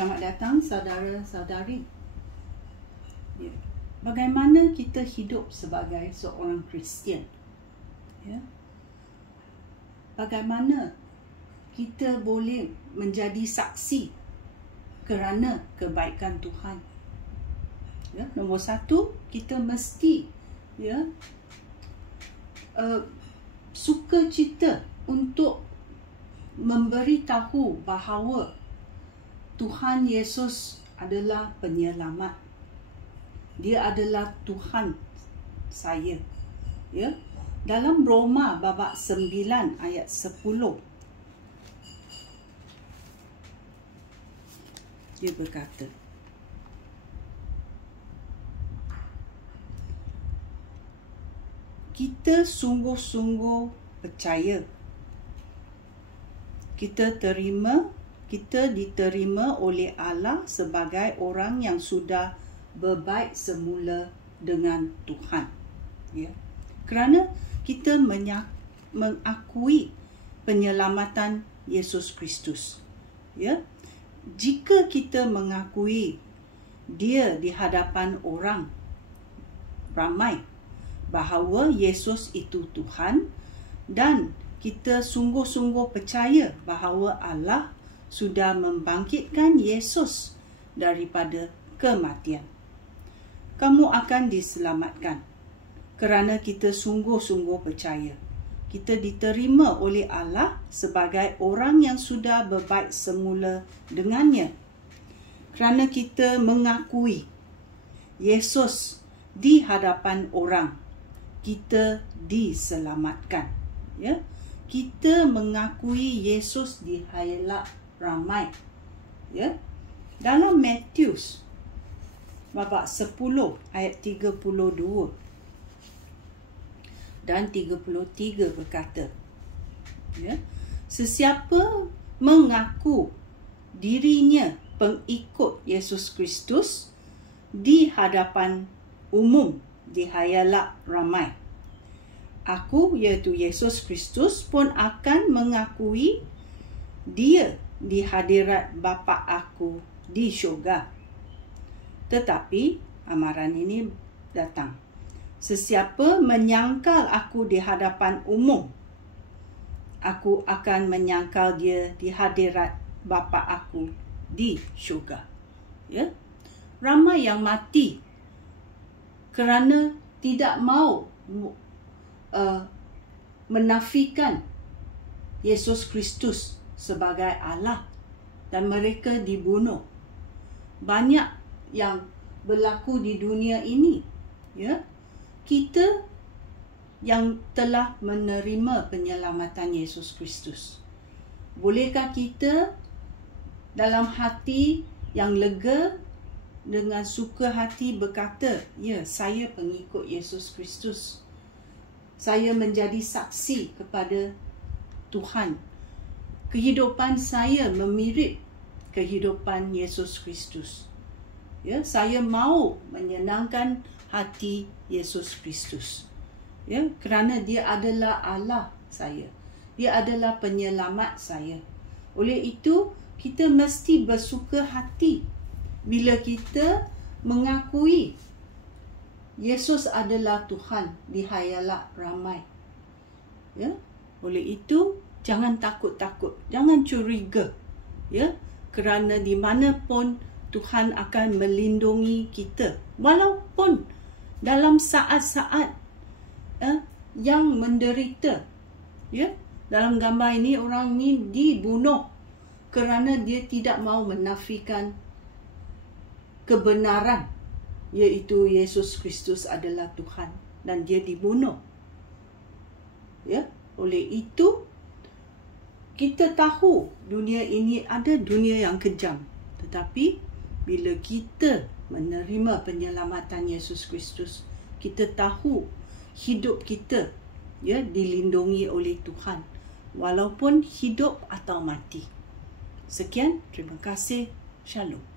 Selamat datang saudara-saudari. Ya. Bagaimana kita hidup sebagai seorang Kristian? Ya. Bagaimana kita boleh menjadi saksi kerana kebaikan Tuhan? Ya, nombor satu, kita mesti sukacita untuk memberitahu bahawa Tuhan Yesus adalah penyelamat. Dia adalah Tuhan saya. Ya. Dalam Roma bab 9 ayat 10. Dia berkata, kita sungguh-sungguh percaya. Kita diterima oleh Allah sebagai orang yang sudah berbaik semula dengan Tuhan. Ya. Kerana kita mengakui penyelamatan Yesus Kristus. Ya. Jika kita mengakui dia di hadapan orang ramai bahawa Yesus itu Tuhan, dan kita sungguh-sungguh percaya bahawa Allah sudah membangkitkan Yesus daripada kematian, kamu akan diselamatkan. Kerana kita sungguh-sungguh percaya, kita diterima oleh Allah sebagai orang yang sudah berbaik semula dengannya. Kerana kita mengakui Yesus di hadapan orang, kita diselamatkan. Ya, kita mengakui Yesus di hadapan ramai. Ya, dalam Matius bab 10 ayat 32 dan 33 berkata, ya, sesiapa mengaku dirinya pengikut Yesus Kristus di hadapan umum di hadapan ramai, aku iaitu Yesus Kristus pun akan mengakui dia di hadirat Bapa aku di syurga. Tetapi amaran ini datang, sesiapa menyangkal aku di hadapan umum, aku akan menyangkal dia di hadirat Bapa aku di syurga. Ya, ramai yang mati kerana tidak mau menafikan Yesus Kristus sebagai Allah, dan mereka dibunuh. Banyak yang berlaku di dunia ini. Ya, kita yang telah menerima penyelamatan Yesus Kristus, bolehkah kita dalam hati yang lega, dengan suka hati berkata, ya, saya pengikut Yesus Kristus, saya menjadi saksi kepada Tuhan, kehidupan saya memirip kehidupan Yesus Kristus. Ya, saya mau menyenangkan hati Yesus Kristus. Ya, kerana dia adalah Allah saya. Dia adalah penyelamat saya. Oleh itu, kita mesti bersuka hati bila kita mengakui Yesus adalah Tuhan di hadapan ramai. Ya, oleh itu jangan takut-takut, jangan curiga. Ya, kerana di mana pun Tuhan akan melindungi kita, walaupun dalam saat-saat yang menderita. Ya, dalam gambar ini orang ini dibunuh kerana dia tidak mau menafikan kebenaran, iaitu Yesus Kristus adalah Tuhan, dan dia dibunuh. Ya, oleh itu kita tahu dunia ini ada dunia yang kejam, tetapi bila kita menerima penyelamatan Yesus Kristus, kita tahu hidup kita, ya, dilindungi oleh Tuhan, walaupun hidup atau mati. Sekian, terima kasih. Shalom.